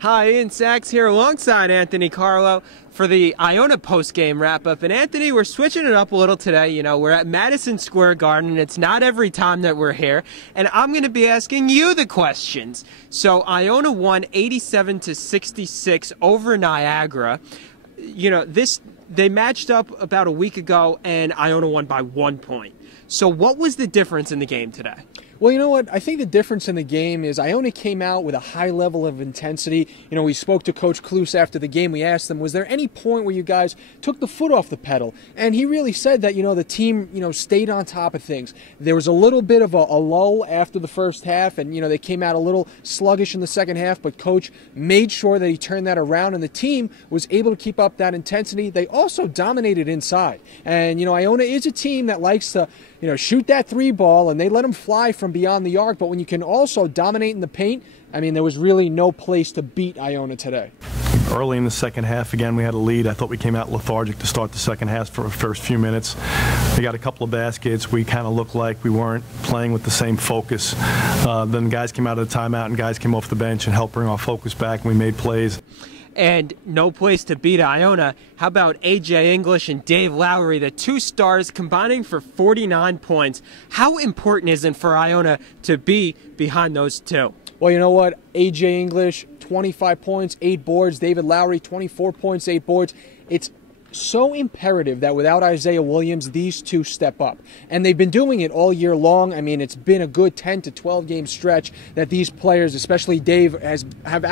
Hi, Ian Sacks here alongside Anthony Carlo for the Iona post-game wrap-up. And Anthony, we're switching it up a little today. You know, we're at Madison Square Garden. It's not every time that we're here. And I'm going to be asking you the questions. So Iona won 87-66 over Niagara. You know, they matched up about a week ago, and Iona won by 1 point. So what was the difference in the game today? Well, you know what? I think the difference in the game is Iona came out with a high level of intensity. You know, we spoke to Coach Kluse after the game. We asked him, was there any point where you guys took the foot off the pedal? And he really said that, you know, the team, you know, stayed on top of things. There was a little bit of a lull after the first half, and, you know, they came out a little sluggish in the second half, but Coach made sure that he turned that around, and the team was able to keep up that intensity. They also dominated inside. And, you know, Iona is a team that likes to, you know, shoot that three ball, and they let them fly from beyond the arc. But when you can also dominate in the paint, I mean, there was really no place to beat Iona today. Early in the second half, again, we had a lead. I thought we came out lethargic to start the second half for the first few minutes. We got a couple of baskets. We kind of looked like we weren't playing with the same focus. Then guys came out of the timeout, and guys came off the bench and helped bring our focus back, and we made plays. And no place to beat Iona. How about A.J. English and Dave Laury, the two stars combining for 49 points? How important is it for Iona to be behind those two? Well, you know what? A.J. English, 25 points, 8 boards. David Laury, 24 points, 8 boards. It's so imperative that without Isaiah Williams, these two step up. And they've been doing it all year long. I mean, it's been a good 10 to 12 game stretch that these players, especially Dave, have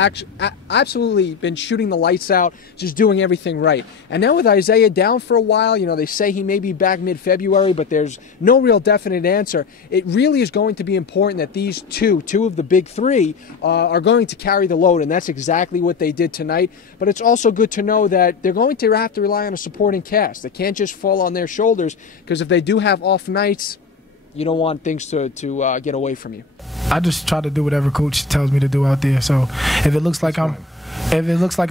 absolutely been shooting the lights out, just doing everything right. And now with Isaiah down for a while, you know, they say he may be back mid-February, but there's no real definite answer. It really is going to be important that these two of the big three, are going to carry the load, and that's exactly what they did tonight. But it's also good to know that they're going to have to rely on a supporting cast. They can't just fall on their shoulders, because if they do have off nights, you don't want things to get away from you. I just try to do whatever coach tells me to do out there. So if it looks like I'm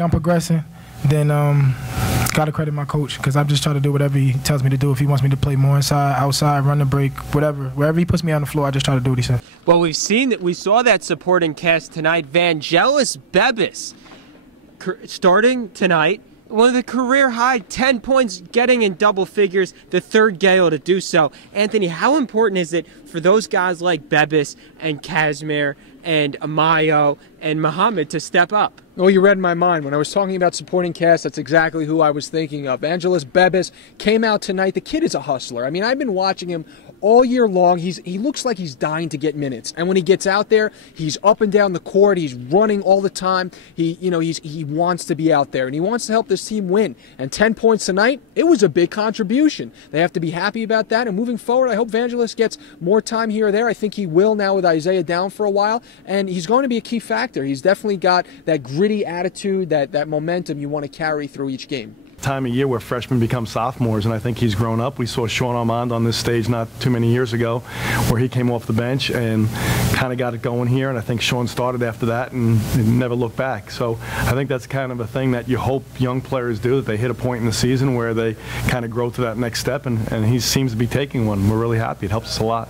progressing, then gotta credit my coach, because I'm just trying to do whatever he tells me to do. If he wants me to play more inside, outside, run the break, whatever, wherever he puts me on the floor, I just try to do what he says. Well, we saw that supporting cast tonight. Vangelis Bebis starting tonight. One of the career high 10 points, getting in double figures, the third Gael to do so. Anthony, how important is it for those guys like Bebis and Casimir and Amayo and Muhammad to step up? Well, you read my mind. When I was talking about supporting cast, that's exactly who I was thinking of. Angelos Bebis came out tonight. The kid is a hustler. I mean, I've been watching him all year long. He looks like he's dying to get minutes. And when he gets out there, he's up and down the court. He's running all the time. He wants to be out there, and he wants to help this team win. And 10 points tonight, it was a big contribution. They have to be happy about that. And moving forward, I hope Vangelis gets more time here or there. I think he will now with Isaiah down for a while. And he's going to be a key factor. He's definitely got that gritty attitude, that momentum you want to carry through each game. Time of year where freshmen become sophomores, and I think he's grown up. We saw Sean Armand on this stage not too many years ago, where he came off the bench and kind of got it going here, and I think Sean started after that and never looked back. So I think that's kind of a thing that you hope young players do, that they hit a point in the season where they kind of grow to that next step, and he seems to be taking one. We're really happy. It helps us a lot.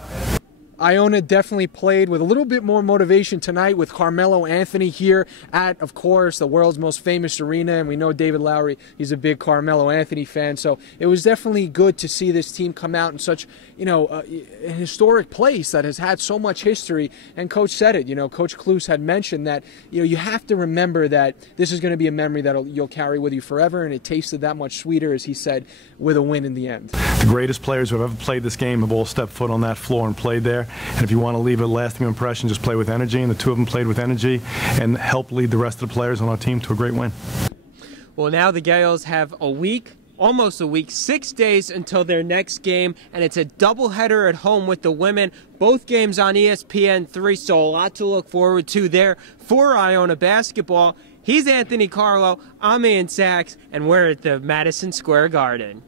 Iona definitely played with a little bit more motivation tonight with Carmelo Anthony here at, of course, the world's most famous arena. And we know David Laury, he's a big Carmelo Anthony fan. So it was definitely good to see this team come out in such, you know, a historic place that has had so much history. And Coach said it, you know, Coach Kluse had mentioned that, you know, you have to remember that this is going to be a memory that you'll carry with you forever. And it tasted that much sweeter, as he said, with a win in the end. The greatest players who have ever played this game have all stepped foot on that floor and played there. And if you want to leave a lasting impression, just play with energy. And the two of them played with energy and helped lead the rest of the players on our team to a great win. Well, now the Gaels have a week, almost a week, 6 days until their next game, and it's a doubleheader at home with the women. Both games on ESPN3, so a lot to look forward to there for Iona basketball. He's Anthony Carlo, I'm Ian Sacks, and we're at the Madison Square Garden.